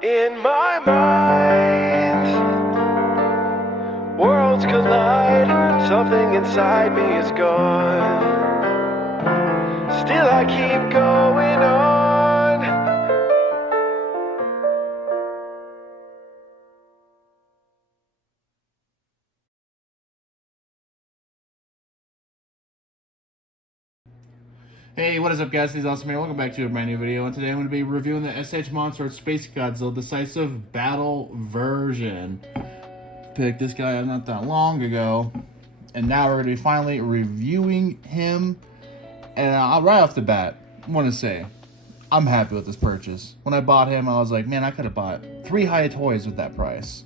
In my mind, worlds collide. Something inside me is gone. Still I keep going on. Hey, what is up, guys? It's Awesome here. Welcome back to a brand new video. And today I'm going to be reviewing the S.H.Monsterarts SpaceGodzilla Decisive Battle version. Picked this guy up not that long ago, and now we're going to be finally reviewing him. And right off the bat, I want to say I'm happy with this purchase. When I bought him, I was like, man, I could have bought 3 Hiya Toys with that price.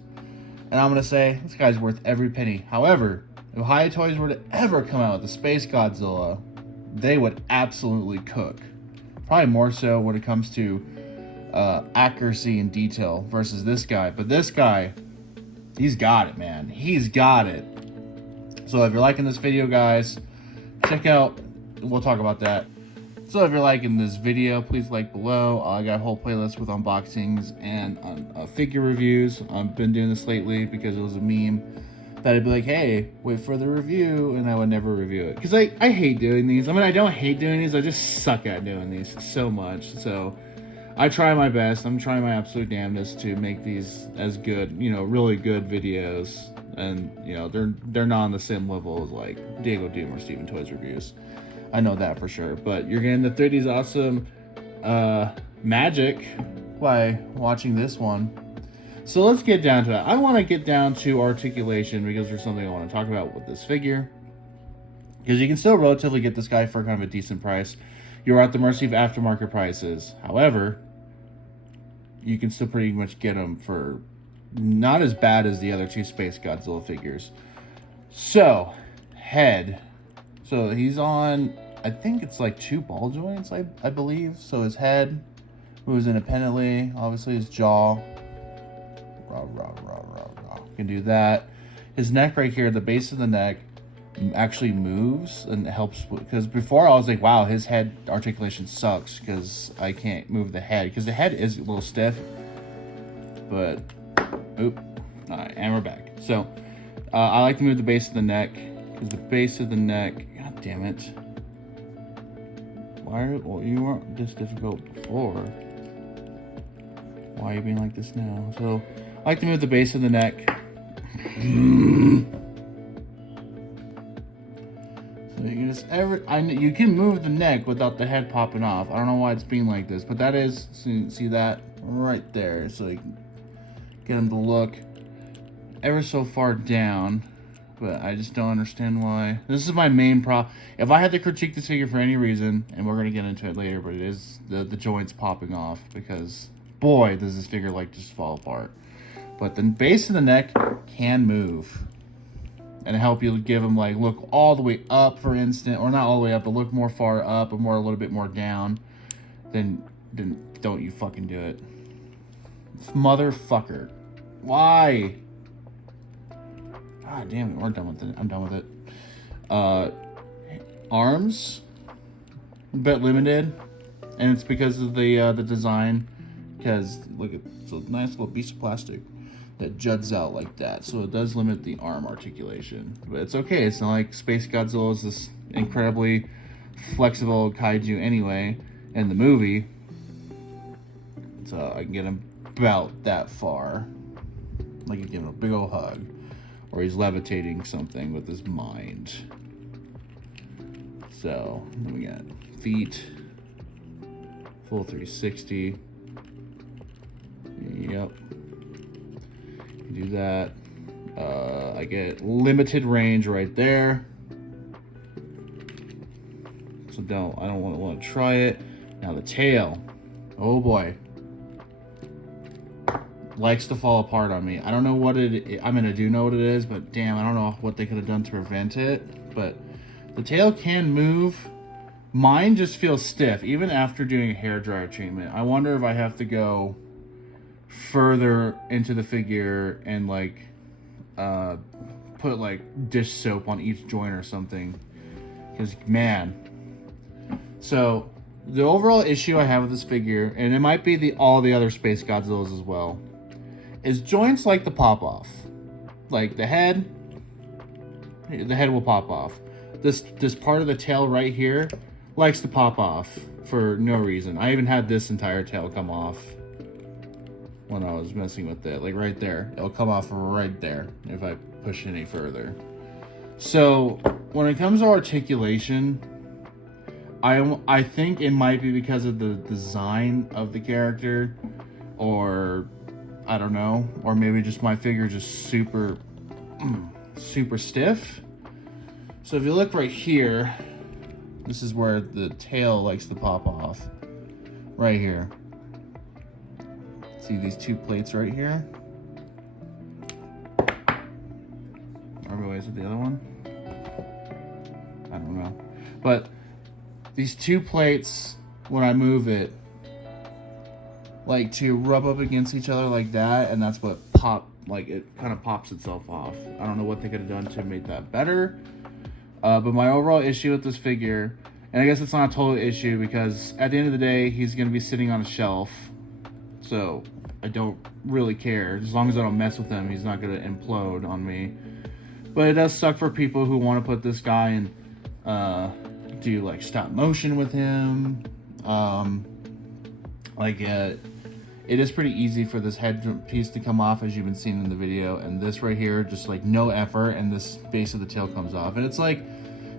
And I'm going to say this guy's worth every penny. However, if Hiya Toys were to ever come out with the SpaceGodzilla, they would absolutely cook. Probably more so when it comes to accuracy and detail versus this guy. But this guy, he's got it, man. He's got it. So if you're liking this video, guys, check out, we'll talk about that. So if you're liking this video, please like below. I got a whole playlist with unboxings and figure reviews. I've been doing this lately because it was a meme that I'd be like, hey, wait for the review, and I would never review it. Because I hate doing these. I mean, I don't hate doing these, I just suck at doing these so much. So I try my best. I'm trying my absolute damnedest to make these as good, really good videos. And, they're not on the same level as, like, Diego Doom or Steven Toys reviews. I know that for sure. But you're getting the 3daysawsome magic by watching this one. So let's get down to that. I want to get down to articulation because there's something I want to talk about with this figure. Because you can still relatively get this guy for kind of a decent price. You're at the mercy of aftermarket prices. However, you can still pretty much get him for not as bad as the other 2 SpaceGodzilla figures. So, head. So he's on, I think it's like 2 ball joints, I believe. So his head moves independently. Obviously his jaw. Can do that. His neck right here, the base of the neck actually moves and helps, because before I was like, wow, his head articulation sucks because I can't move the head, because the head is a little stiff. But all right, and we're back. So I like to move the base of the neck, because the base of the neck, god damn it, well, you weren't this difficult before, why are you being like this now? So I like to move the base of the neck. So you can just you can move the neck without the head popping off. I don't know why it's being like this, but that is, see that right there. So you can get him to look ever so far down, but I just don't understand why. This is my main problem. If I had to critique this figure for any reason, and we're gonna get into it later, but it is the joints popping off, because boy, does this figure like just fall apart. But the base of the neck can move and help you give them, like, look all the way up, for instance, or not all the way up, but look more far up or more a little bit more down. Then don't you fucking do it, motherfucker. Why? God damn it, we're done with it. I'm done with it. Arms, a bit limited, and it's because of the design. Because look at, it's a nice little piece of plastic that juts out like that, so it does limit the arm articulation, but it's okay. It's not like SpaceGodzilla is this incredibly flexible kaiju anyway in the movie, so I can get him about that far, like you give him a big old hug, or he's levitating something with his mind. So then we got feet, full 360. Yep, do that. I get limited range right there, so I don't want to try it. Now the tail, oh boy, likes to fall apart on me. I don't know what I mean, I do know what it is, but damn, I don't know what they could have done to prevent it. But the tail can move. Mine just feels stiff even after doing a hair dryer treatment. I wonder if I have to go further into the figure and like put like dish soap on each joint or something, because man. So The overall issue I have with this figure, and it might be all the other Space Godzillas as well, is joints like to pop off. Like the head will pop off. This part of the tail right here likes to pop off for no reason. I even had this entire tail come off when I was messing with it. Like right there. It'll come off right there if I push any further. So when it comes to articulation, I think it might be because of the design of the character, or I don't know, or maybe just my figure just super stiff. So if you look right here, this is where the tail likes to pop off. Right here. See these two plates right here? Or is it the other one? I don't know. But these two plates, when I move it, like to rub up against each other like that, and that's what it kind of pops itself off. I don't know what they could have done to make that better. But my overall issue with this figure, and I guess it's not a total issue because at the end of the day, he's going to be sitting on a shelf. So I don't really care. As long as I don't mess with him, he's not going to implode on me. But it does suck for people who want to put this guy in, do like stop motion with him. It is pretty easy for this head piece to come off, as you've been seeing in the video, and this right here, just like no effort, and this base of the tail comes off. And it's like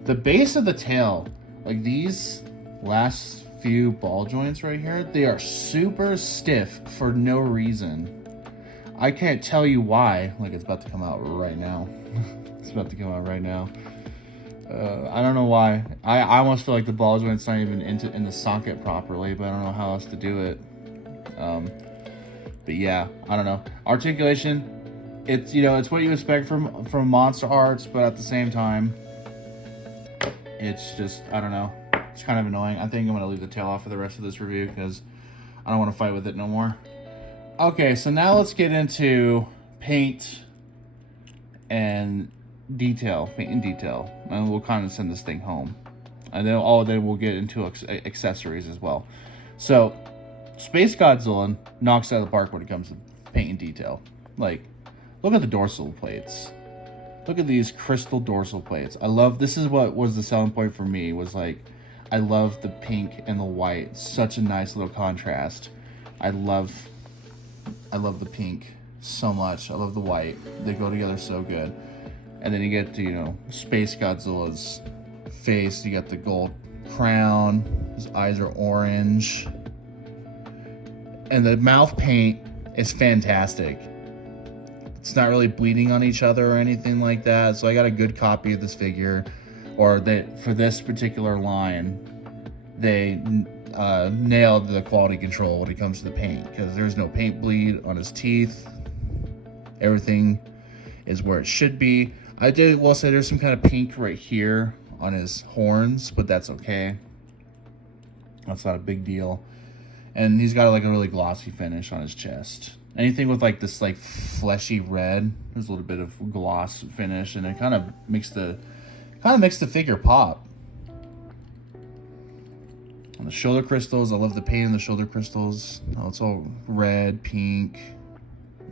the base of the tail, like these last few ball joints right here, they are super stiff for no reason. I can't tell you why. Like, it's about to come out right now. It's about to come out right now. I don't know why. I almost feel like the ball joint's not even in the socket properly, but I don't know how else to do it. But yeah, I don't know. Articulation, it's, you know, it's what you expect from Monster Arts, but at the same time, it's just, I don't know. It's kind of annoying. I think I'm gonna leave the tail off for the rest of this review because I don't want to fight with it no more. Okay, so now let's get into paint and detail, and we'll kind of send this thing home, and then we'll get into accessories as well. So Space Godzilla knocks it out of the park when it comes to paint and detail. Like, look at the dorsal plates. Look at these crystal dorsal plates. This is what was the selling point for me, was like, I love the pink and the white. Such a nice little contrast. I love the pink so much. I love the white. They go together so good. And then you get to, you know, Space Godzilla's face. You got the gold crown. His eyes are orange. And the mouth paint is fantastic. It's not really bleeding on each other or anything like that. So I got a good copy of this figure. Or that for this particular line, they nailed the quality control when it comes to the paint. Because there's no paint bleed on his teeth. Everything is where it should be. I will say there's some kind of pink right here on his horns, but that's okay. That's not a big deal. And he's got like a really glossy finish on his chest. Anything with like this like fleshy red, there's a little bit of gloss finish, and it kind of makes the figure pop. And the shoulder crystals, I love the paint in the shoulder crystals. Oh, it's all red, pink,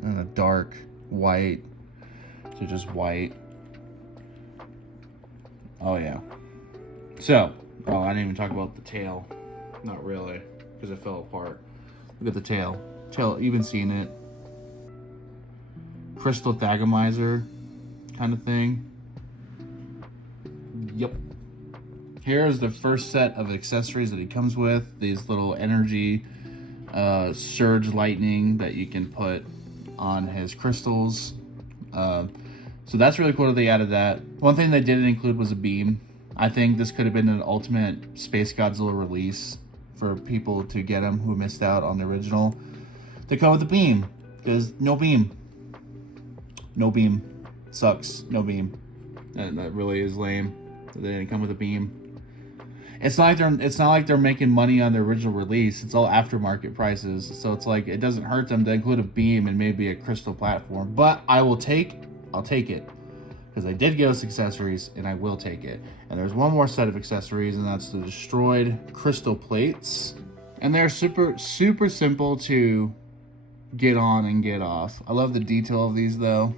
and a dark white. So just white. Oh yeah. So, I didn't even talk about the tail. Not really, because it fell apart. Look at the tail. You've been seeing it. Crystal Thagomizer kind of thing. Yep. Here is the first set of accessories that he comes with. These little energy surge lightning that you can put on his crystals. So that's really cool that they added that. One thing they didn't include was a beam. I think this could have been an ultimate Space Godzilla release for people to get him who missed out on the original. They come with a beam, because no beam. No beam. Sucks. No beam. That really is lame. They didn't come with a beam. It's not like they're making money on the original release. It's all aftermarket prices. So it's like, it doesn't hurt them to include a beam and maybe a crystal platform. But I'll take it. because I did give us accessories, and I will take it. And there's one more set of accessories, and that's the destroyed crystal plates. And they're super simple to get on and get off. I love the detail of these, though.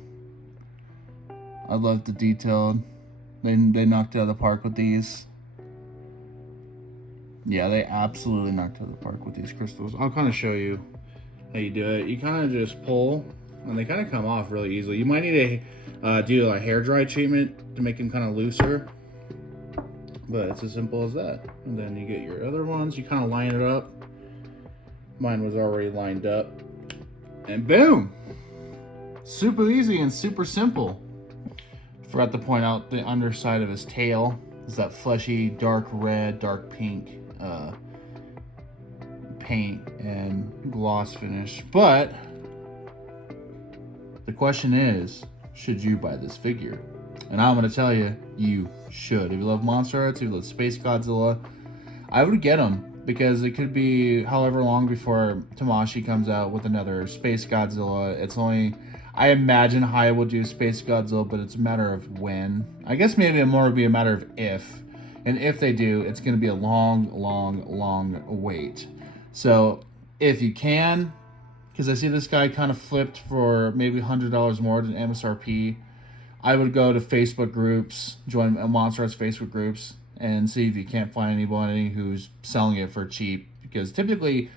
I love the detail. They knocked it out of the park with these. Yeah, they absolutely knocked it out of the park with these crystals. I'll kind of show you how you do it. You kind of just pull, and they kind of come off really easily. You might need to do a hair dry treatment to make them kind of looser, but it's as simple as that. And then you get your other ones. You kind of line it up. Mine was already lined up, and boom! Super easy and super simple. Forgot to point out the underside of his tail is that fleshy, dark red, dark pink paint and gloss finish. But the question is, should you buy this figure? And I'm going to tell you, you should. If you love Monsterarts, if you love SpaceGodzilla, I would get them, because it could be however long before Tamashi comes out with another SpaceGodzilla. It's only, I imagine Haya will do SpaceGodzilla, but it's a matter of when. I guess maybe it more would be a matter of if. And if they do, it's going to be a long wait. So if you can, because I see this guy kind of flipped for maybe $100 more than MSRP, I would go to Facebook groups, join Monsterarts Facebook groups, and see if you can't find anybody who's selling it for cheap. Because typically,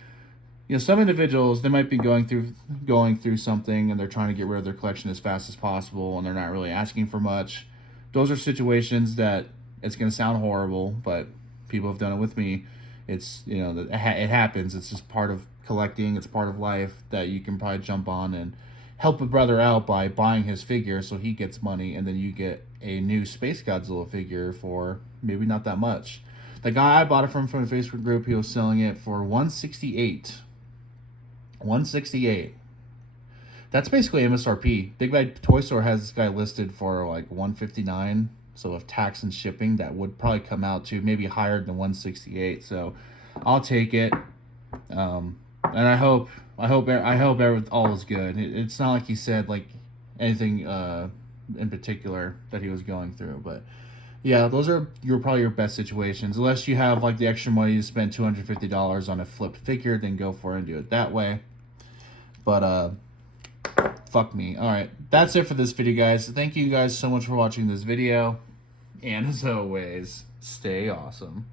you know, some individuals, they might be going through something, and they're trying to get rid of their collection as fast as possible, and they're not really asking for much. Those are situations that, it's going to sound horrible, but people have done it with me. It's, you know, it happens. It's just part of collecting. It's part of life that you can probably jump on and help a brother out by buying his figure so he gets money, and then you get a new SpaceGodzilla figure for maybe not that much. The guy I bought it from a Facebook group, he was selling it for $168. $168. That's basically MSRP. Big Bad Toy Store has this guy listed for like $159. So with tax and shipping, that would probably come out to maybe higher than $168. So I'll take it. And I hope all is good. It's not like he said like anything in particular that he was going through, but yeah, those are probably your best situations. Unless you have like the extra money to spend $250 on a flipped figure, then go for it and do it that way. But fuck me. All right, that's it for this video, guys. Thank you guys so much for watching this video, and as always, stay awesome.